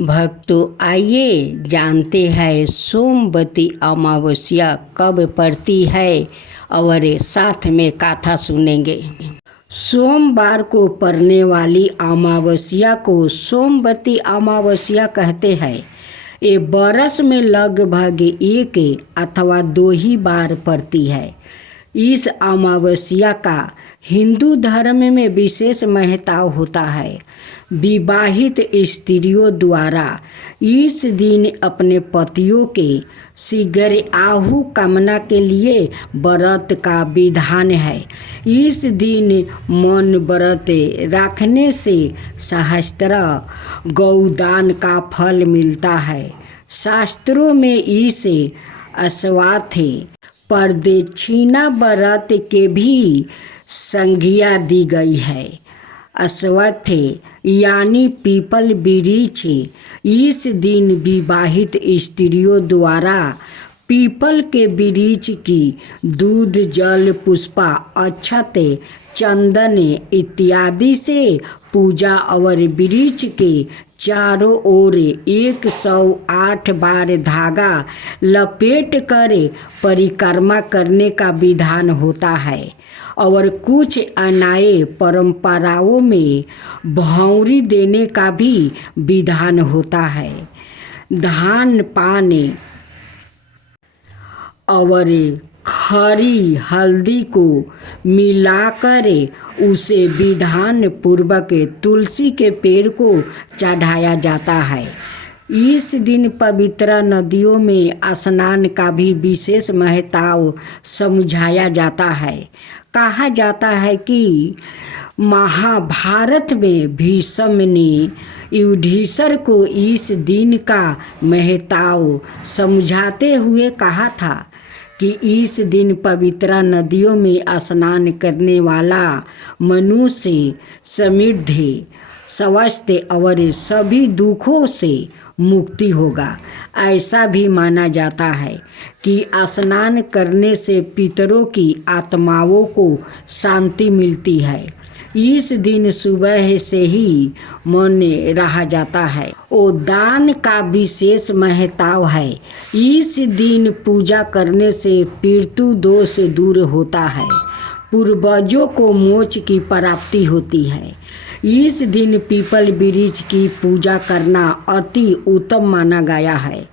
भक्तों आइए जानते हैं सोमवती अमावस्या कब पड़ती है और साथ में कथा सुनेंगे। सोमवार को पड़ने वाली अमावस्या को सोमवती अमावस्या कहते हैं। ये बरस में लगभग एक अथवा दो ही बार पड़ती है। इस अमावस्या का हिंदू धर्म में विशेष महत्व होता है। विवाहित स्त्रियों द्वारा इस दिन अपने पतियों के शीघ्र आहु कामना के लिए व्रत का विधान है। इस दिन मौन व्रत रखने से सहस्त्र गौदान का फल मिलता है। शास्त्रों में इस अस्वास्थ्य प्रदक्षिणा व्रत के भी संज्ञा दी गई है। अश्वत्थ यानी पीपल वृक्ष इस दिन विवाहित स्त्रियों द्वारा पीपल के वृक्ष की दूध जल पुष्पा अक्षत चंदन इत्यादि से पूजा और वृक्ष के चारों ओर 108 बार धागा लपेट कर परिक्रमा करने का विधान होता है। और कुछ अन्य परंपराओं में भौंरी देने का भी विधान होता है। धान पान और खरी हल्दी को मिलाकर उसे विधान पूर्वक तुलसी के पेड़ को चढ़ाया जाता है। इस दिन पवित्र नदियों में स्नान का भी विशेष महत्व समझाया जाता है। कहा जाता है कि महाभारत में भीष्म ने युधिष्ठिर को इस दिन का महत्व समझाते हुए कहा था कि इस दिन पवित्र नदियों में स्नान करने वाला मनुष्य समृद्धि स्वस्थ और सभी दुखों से मुक्ति होगा। ऐसा भी माना जाता है कि स्नान करने से पितरों की आत्माओं को शांति मिलती है। इस दिन सुबह से ही मन रहा जाता है। और दान का विशेष महत्व है। इस दिन पूजा करने से पितृ दोष दूर होता है। पूर्वजों को मोक्ष की प्राप्ति होती है। इस दिन पीपल वृक्ष की पूजा करना अति उत्तम माना गया है।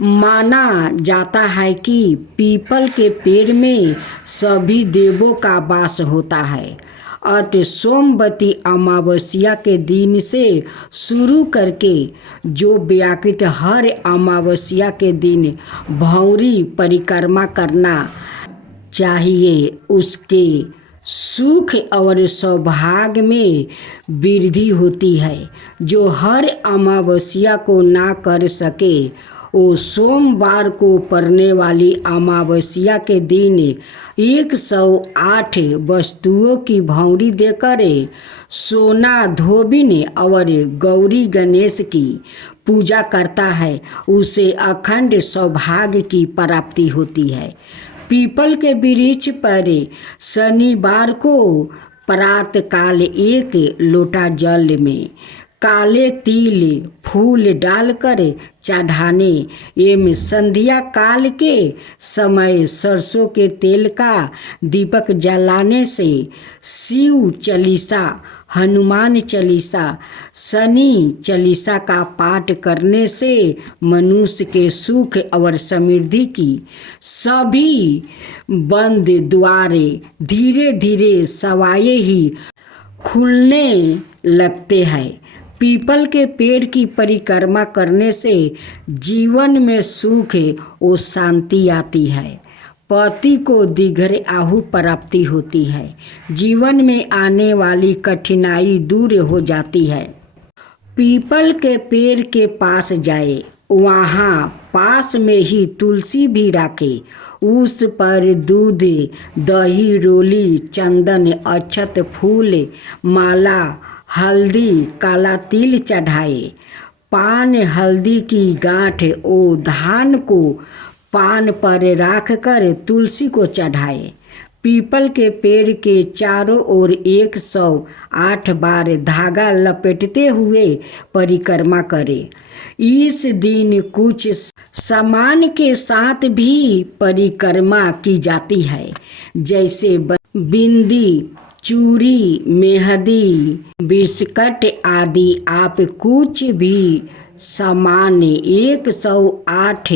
माना जाता है कि पीपल के पेड़ में सभी देवों का वास होता है। अतः सोमवती अमावस्या के दिन से शुरू करके जो व्यक्ति हर अमावस्या के दिन भौंरी परिक्रमा करना चाहिए उसके सुख और सौभाग्य में वृद्धि होती है। जो हर अमावस्या को ना कर सके वो सोमवार को पड़ने वाली अमावस्या के दिन 108 वस्तुओं की भौंरी देकर सोना धोबिन और गौरी गणेश की पूजा करता है उसे अखंड सौभाग्य की प्राप्ति होती है। पीपल के वृक्ष पर शनिवार को प्रातःकाल 1 लोटा जल में काले तिल फूल डालकर चढ़ाने एवं संध्या काल के समय सरसों के तेल का दीपक जलाने से शिव चालीसा हनुमान चालीसा शनि चालीसा का पाठ करने से मनुष्य के सुख और समृद्धि की सभी बंद द्वारे धीरे धीरे सवाए ही खुलने लगते हैं। पीपल के पेड़ की परिक्रमा करने से जीवन में सुख और शांति आती है। पति को दीर्घ आयु प्राप्ति होती है। जीवन में आने वाली कठिनाई दूर हो जाती है। पीपल के पेड़ के पास जाए, वहाँ पास में ही तुलसी भी रखे, उस पर दूध दही रोली चंदन अक्षत फूल माला हल्दी काला तिल चढ़ाए। पान हल्दी की गांठ और धान को पान पर रख कर तुलसी को चढ़ाए। पीपल के पेड़ के चारों ओर 108 बार धागा लपेटते हुए परिक्रमा करे। इस दिन कुछ सामान के साथ भी परिक्रमा की जाती है, जैसे बिंदी, चूड़ी, मेहंदी, बिस्कुट आदि। आप कुछ भी सामान 108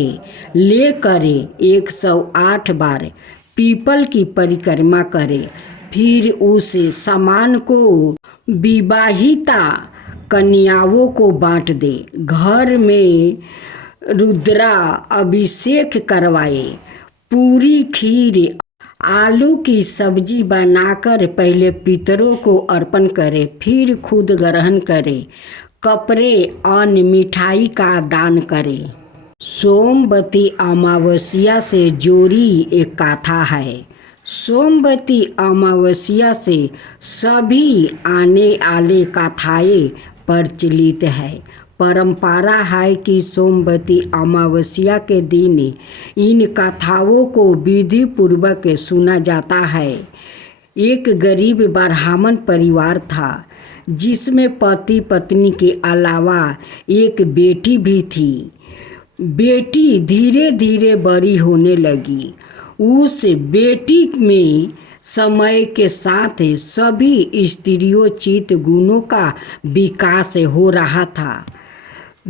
लेकर 108 बार पीपल की परिक्रमा करे। फिर उस सामान को विवाहिता कन्याओं को बांट दे। घर में रुद्रा अभिषेक करवाए। पूरी, खीर, आलू की सब्जी बनाकर पहले पितरों को अर्पण करे, फिर खुद ग्रहण करे। कपड़े, अन्न, मिठाई का दान करे। सोमवती अमावस्या से जोड़ी एक कथा है। सोमवती अमावस्या से सभी आने वाले कथाएं प्रचलित है। परंपरा है कि सोमवती अमावस्या के दिन इन कथाओं को विधि पूर्वक सुना जाता है। एक गरीब ब्राह्मण परिवार था, जिसमें पति पत्नी के अलावा एक बेटी भी थी। बेटी धीरे धीरे बड़ी होने लगी। उस बेटी में समय के साथ सभी स्त्रियोचित गुणों का विकास हो रहा था।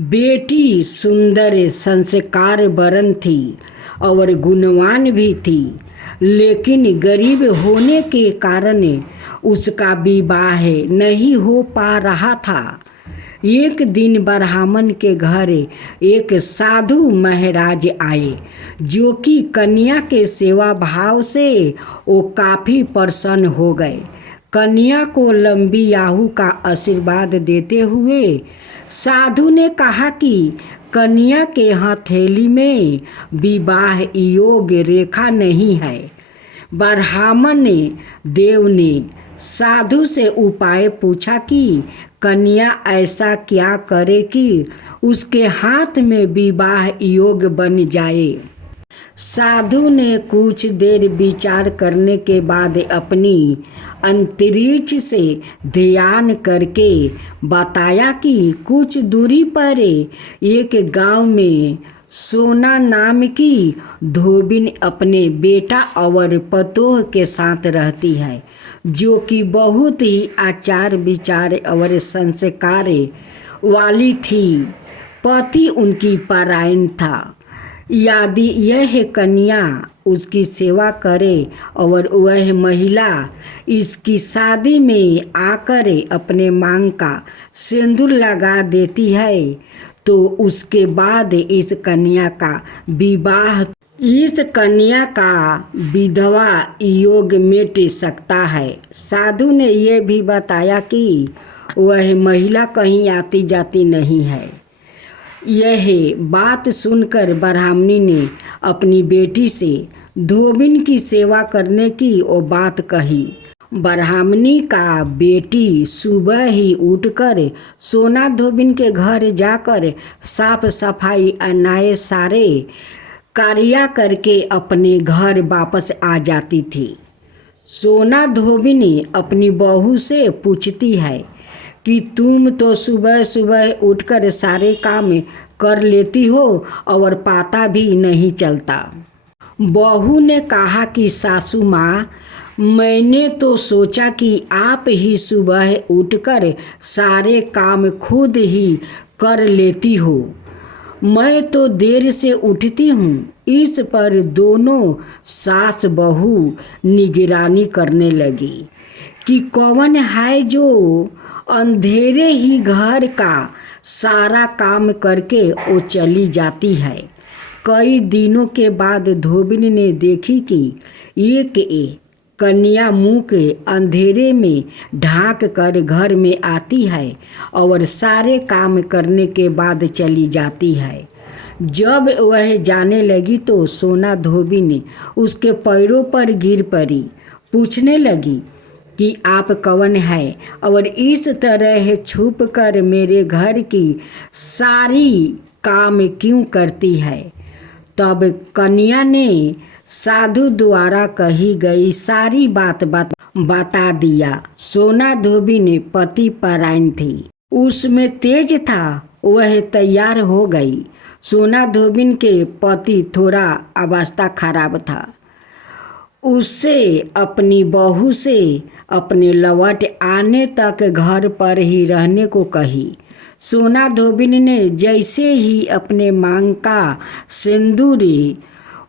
बेटी सुंदर, संस्कार वरन थी और गुणवान भी थी, लेकिन गरीब होने के कारण उसका विवाह नहीं हो पा रहा था। एक दिन ब्राह्मण के घर एक साधु महाराज आए, जो कि कन्या के सेवा भाव से वो काफ़ी प्रसन्न हो गए। कन्या को लंबी आयु का आशीर्वाद देते हुए साधु ने कहा कि कन्या के हथेली में विवाह योग रेखा नहीं है। ब्राह्मण देव ने साधु से उपाय पूछा कि कन्या ऐसा क्या करे कि उसके हाथ में विवाह योग बन जाए। साधु ने कुछ देर विचार करने के बाद अपनी अंतरिक्ष से ध्यान करके बताया कि कुछ दूरी पर एक गांव में सोना नाम की धोबिन अपने बेटा और पतोह के साथ रहती है, जो कि बहुत ही आचार विचार और संस्कार वाली थी। पति उनकी परायण था। यदि यह कन्या उसकी सेवा करे और वह महिला इसकी शादी में आकर अपने मांग का सिंदूर लगा देती है, तो उसके बाद इस कन्या का विधवा योग मिट सकता है। साधु ने यह भी बताया कि वह महिला कहीं आती जाती नहीं है। यह बात सुनकर ब्राह्मणी ने अपनी बेटी से धोबिन की सेवा करने की वो बात कही। ब्राह्मणी का बेटी सुबह ही उठकर सोना धोबिन के घर जाकर साफ सफाई अन्याय सारे कार्य करके अपने घर वापस आ जाती थी। सोना धोबिनी अपनी बहू से पूछती है कि तुम तो सुबह सुबह उठकर सारे काम कर लेती हो और पता भी नहीं चलता। बहू ने कहा कि सासू माँ, मैंने तो सोचा कि आप ही सुबह उठकर सारे काम खुद ही कर लेती हो। मैं तो देर से उठती हूँ। इस पर दोनों सास बहू निगरानी करने लगी कि कौन है जो अंधेरे ही घर का सारा काम करके वो चली जाती है। कई दिनों के बाद धोबिन ने देखी कि एक कन्या मुँह के अंधेरे में ढांक कर घर में आती है और सारे काम करने के बाद चली जाती है। जब वह जाने लगी तो सोना धोबिन उसके पैरों पर गिर पड़ी। पूछने लगी कि आप कौन है और इस तरह छुप कर मेरे घर की सारी काम क्यों करती है। तब कन्या ने साधु द्वारा कही गई सारी बात बता दिया। सोना धोबी पति परायण थी, उसमें तेज था, वह तैयार हो गई। सोना धोबिन के पति थोड़ा अवस्था खराब था। उससे अपनी बहू से अपने लौट आने तक घर पर ही रहने को कही। सोना धोबिन ने जैसे ही अपने मांग का सिंदूर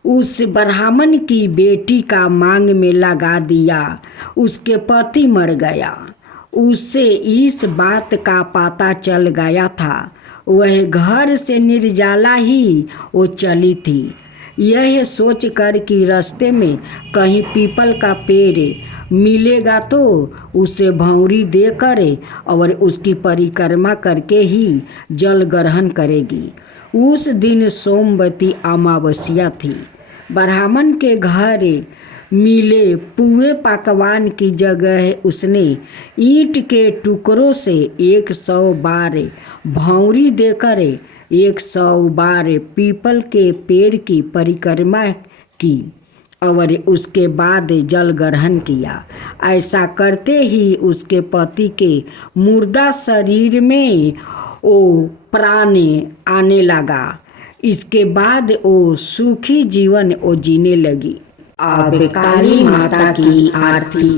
उस ब्राह्मण की बेटी का मांग में लगा दिया, उसके पति मर गया। उसे इस बात का पता चल गया था। वह घर से निर्जला ही वो चली थी, यह सोच कर कि रास्ते में कहीं पीपल का पेड़ मिलेगा तो उसे भौंरी देकर और उसकी परिक्रमा करके ही जल ग्रहण करेगी। उस दिन सोमवती अमावस्या थी। ब्राह्मण के घर मिले पुए पकवान की जगह उसने ईंट के टुकड़ों से 100 बार भौंरी देकर 100 बार पीपल के पेड़ की परिक्रमा की और उसके बाद जल ग्रहण किया। ऐसा करते ही उसके पति के मुर्दा शरीर में वो प्राण आने लगा। इसके बाद वो सुखी जीवन वो जीने लगी। अब काली माता की आरती।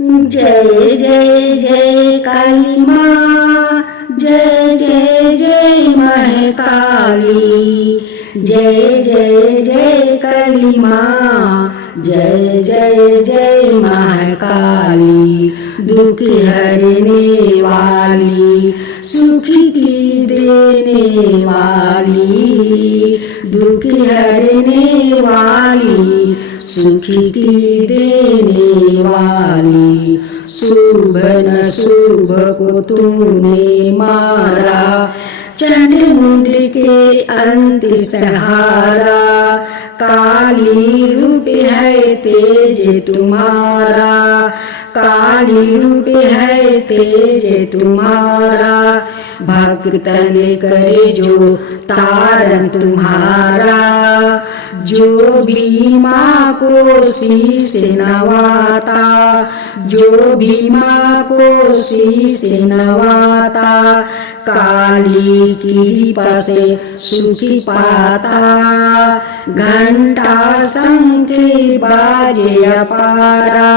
जय जय जय काली माँ, जय जय जय महाकाली, जय जय जय काली माँ, जय जय जय महाकाली। दुख हरने वाली, सुखी की देने वाली, दुख हरने वाली, सुखी की देने वाली। शुभ न शुभ को तूने मारा, चंड मुंड के अंत सहारा। काली रूप है तेज तुम्हारा, काली रूप है तेज तुम्हारा। भक्तन करे जो तारन तुम्हारा, जो भी माँ को शीश नवाता, जो भी माँ को शीश नवाता। काली कृपा से सुखी पाता, घंटा शंख बाजे अपारा।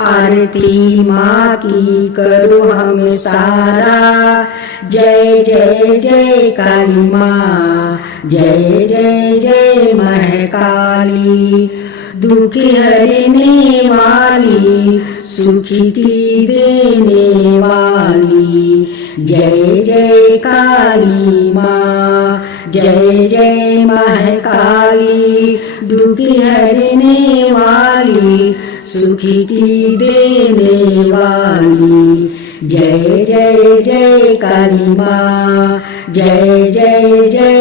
आरती माँ की करो हम सारा। जय जय जय काली माँ, जय जय जय महाकाली। दुख हरने वाली, सुखी की देने वाली। जय जय काली माँ, जय जय महाकाली। दुख हरने वाली, सुखी की देने वाली। जय जय जय काली माँ, जय जय जय